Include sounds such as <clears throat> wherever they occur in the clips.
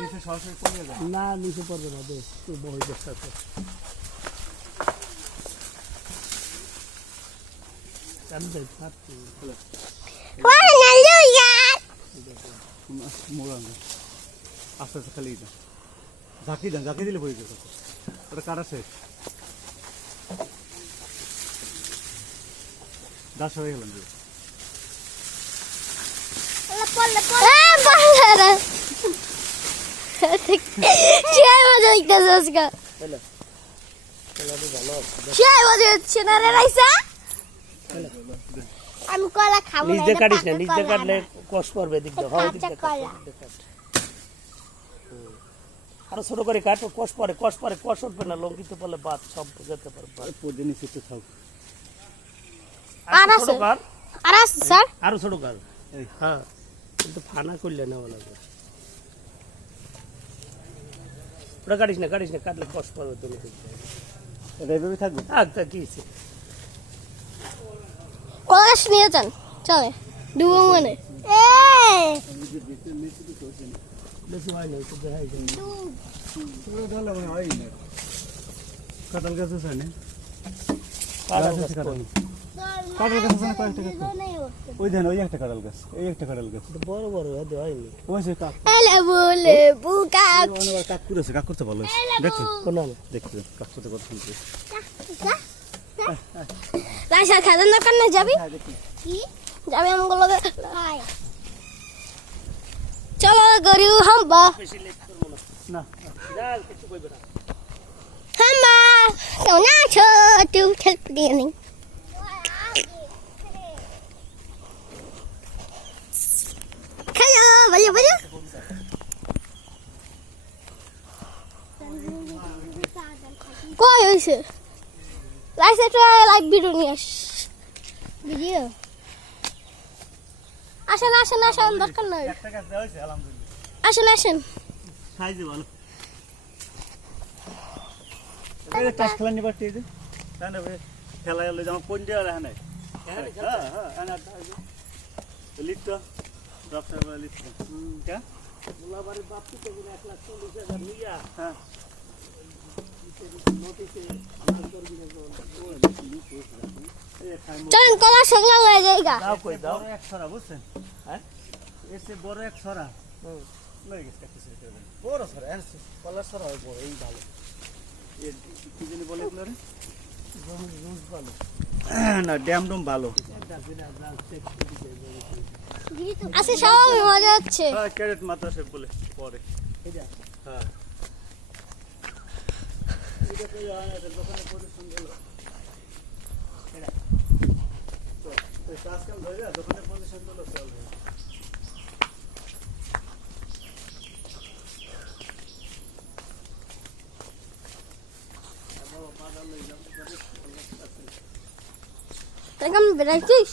নিচে সরাসরি পড়ে যায় না নিচে পড়বে না বেশ বই চেষ্টা কর। আস্তে আস্তে খালি দেন ঝাঁকি দেন ঝাঁকি দিলে পড়ে যাবে। ওটা কাটা শেষ? দাস হয়ে গেলাম সেই মজা হইতেছে আজকে চলো খেলাটা ভালো হবে। সেই মজা হচ্ছে না রে রাইসা আমি কলা খাব নিচ দিয়ে কাটিস না নিচ দিয়ে কাটলে কষ পড়বে দিক দিয়ে হয় দিক। আরও ছোট করে কাটো কষ পরে কষ পরে কষ উঠবে না লঙ্কিতে পড়লে বাদ সব যেতে পারে। নিচে থাক আর আর আছে? আর আছে স্যার আরও ছোট কার। হ্যাঁ কিন্তু ফানা করলে না লাগবে ওটা কাটিস না কাটিস না কাটলে কষ্ট পাবে তুমি এটা এভাবে থাকবে? আচ্ছা কি হয়েছে? কলা নিয়ে যান চলে। ডুবো মনে। হয় হয় কাঁঠাল গাছ আছে না? কাঁঠাল। গাছ আছে না কয়েকটা গাছ? ওই দেন ওই একটা কাঁঠাল গাছ এই একটা কাঁঠাল গাছ। বড় বড় হয়তো হয়নি। ওই সে কাক এলে বলে বুকা কাক। করেছে কাক করতে ভালো দেখুন। কোনো না কাক করতে খাদান দোকান না যাবি? কি? যাবি আমগুলো চলো গরু হাম্বা। না। না যা কিছু কইবে না হাম্বা। কেমন আছো তুই খেলতে দিয়ে নেই খেলো বলো বলো কই হয়েছে। লাইসে লাইক ভিডিও নিয়ে আস ভিডিও আসেন আসেন আসেন দরকার নাই। একটা আসেন আসেন। সাইজে ভালো এই টাস খেলা নিবার টিয়ে দে না খেলা এলো যেমন কোন দিয়ে রাখা নাই? হ্যাঁ হ্যাঁ আনা ডক্টর বলে কে তো লাখ হাজার নিয়া হ্যাঁ। চলেন কলা সগলা হয়ে যায়গা দাও কই দাও। এক ছড়া বুঝছেন? হ্যাঁ? এসে বড় এক ছড়া হুম। লয়ে গেছে কাছে ছেড়ে দেবেন বড় ছড়া এর কলার সরা হয় বড় এই ভালো। এ কি জানি বলে এগুলো জমি রুজ ভালো। <clears throat> না ড্যাম ডুম ভালো। আচ্ছা সবাই মজা হচ্ছে। হ্যাঁ ক্যারেট মাত্রা সে বলে পরে। হ্যাঁ। এটা তো হয় না, এটা দোকানে পরিশ্রম গেলো। এটা। তো, তো কাজ কাম ধরে যা, দোকানে পরিশ্রম গেলো, চলবে। কেমন বেড়াইছিস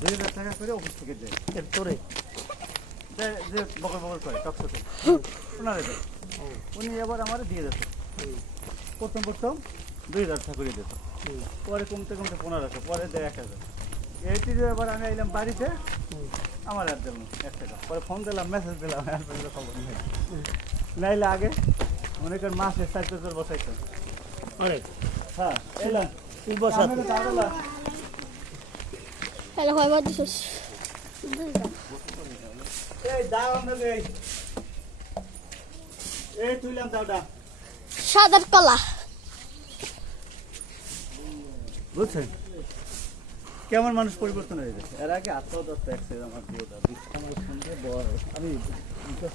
দুই হাজার টাকা করে অফিস থেকে দেয় যে- বকর করে দেয় উনি এবার আমার দিয়ে প্রথম প্রথম দুই হাজার। পরে কমতে কমতে পনেরো পনেরোশো পরে দেয় এক হাজার এইটি এবার আমি এলাম বাড়িতে আমার আর দিলাম এক টাকা পরে ফোন দিলাম মেসেজ দিলাম খবর নেই নাইলে আগে মনে করেন মাসে চার বছর বসাইতো অনেক। হ্যাঁ তুই বসা। তাহলে হয় এই দাও আমাকে এই। এই তুইলাম দাওটা সাদার কলা। বুঝছেন? কেমন মানুষ পরিবর্তন হয়ে গেছে? এর আগে আত্মদত্ত অ্যাক্সিডেন্ট আমার বিয়েটা বড় আমি বিকাশ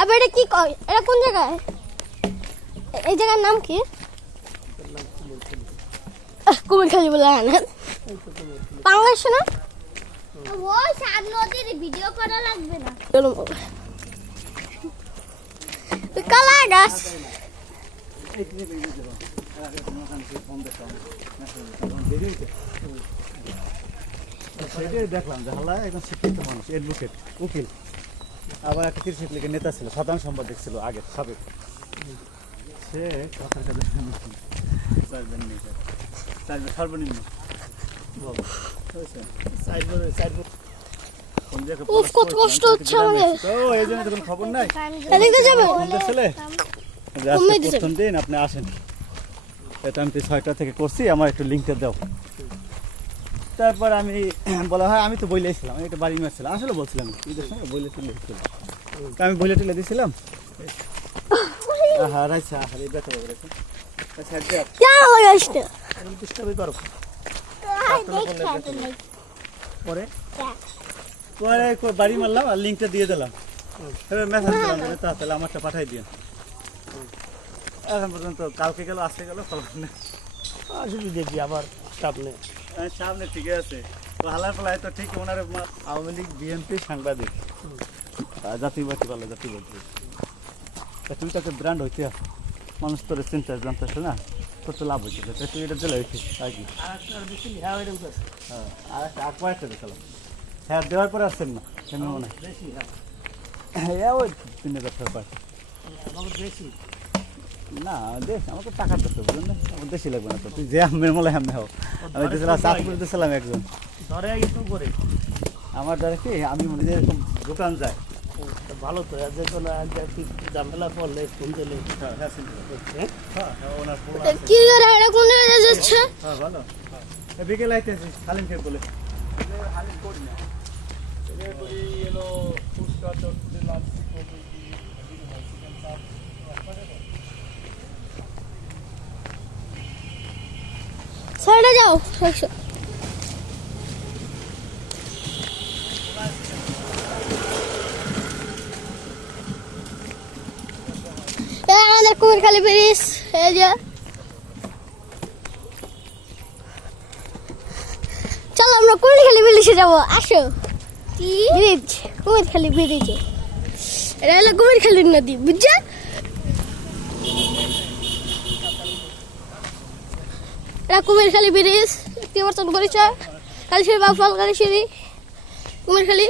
আবার এটা কি কয়? এটা কোন জায়গায়? এই জায়গার নাম কি? কুমির খালি বলে আনেন বাংলাদেশ না? ওই সাত নদীর ভিডিও করা লাগবে না। কলা গাছ দেখলাম যে একদম শিক্ষিত মানুষ অ্যাডভোকেট উকিল। আবার একটা কৃষক লীগের নেতা ছিল সাধারণ সম্পাদক ছিল আগে সাবেক। সে কথার কাছে চাইবেন নেই চাইবেন সর্বনিম্ন। উফ, কত কষ্ট হচ্ছে আমাদের। তো এই জন্য তো কোনো খবর নাই। এদিকে যাবে। প্রথম দিন আপনি আসেন। এটা আমি তো ছয়টা থেকে করছি আমার একটু লিঙ্কটা দাও। তারপর আমি <clears throat> বলা হয় আমি তো বইলেছিলাম আমি একটা বাড়ি মারছিলাম আসলে বলছিলাম বইলে তুলে আমি বইলে তুলে দিয়েছিলাম হ্যাঁ আচ্ছা আর এই ব্যথা আচ্ছা না করো পরে? পরে বাড়ি মারলাম আর লিঙ্কটা দিয়ে দিলাম। এবার মেসেজ দিলাম তাহলে আমারটা পাঠাই দিন এখন পর্যন্ত কালকে গেল আজকে গেল খবর নেই। আসবি দেখি আবার সামনে সামনে ঠিক আছে। তো হালার ফলায় তো ঠিক ওনার আওয়ামী লীগ বিএনপি সাংবাদিক। জাতিবাদী ভালো জাতিবাদী তা তুই তাকে ব্র্যান্ড হইতে মানুষ তোর চিন্তা জানতেছে না। তোর তো লাভ তা তুই এটা দিলে হইতে আর কি? আর একটা বেশি হ্যাঁ হ্যাঁ আর একটা আগ একটা দেখালাম হ্যাঁ দেওয়ার পরে আসছেন না কেন মনে হয়? বেশি হ্যাঁ। হ্যাঁ ওই তিন হাজার টাকা বেশি। না দেখ আমাকে টাকা দিতে বুঝলেন? না আমার বেশি লাগবে না তো তুই যে আমের মলে আমি হও আমি দিয়েছিলাম করে একজন। ধরে একটু করে। আমার দ্বারা কি আমি মনে এরকম দোকান যাই ভালো তো যে কোনো ঝামেলা পড়লে ফোন দিলে হ্যাঁ হ্যাঁ হ্যাঁ? হ্যাঁ ওনার পোলা আছে। কি করে এটা কোন জায়গায় যাচ্ছে? হ্যাঁ ভালো। এ আইতেছি হালিম খেয়ে বলে। সাইডে যাও আমাদের কুমির খালি ব্রিজ এই যে। চলো আমরা কুমির খালি ব্রিজে যাব আসো। কি? ব্রিজ কুমির খালি ব্রিজে। এটা হলো কুমির খালি নদী বুঝছ? এটা কুমিরখালী ব্রিজ ত্রিবর্তন করেছে কালীশিরি বাগফল কালীশিরি কুমিরখালী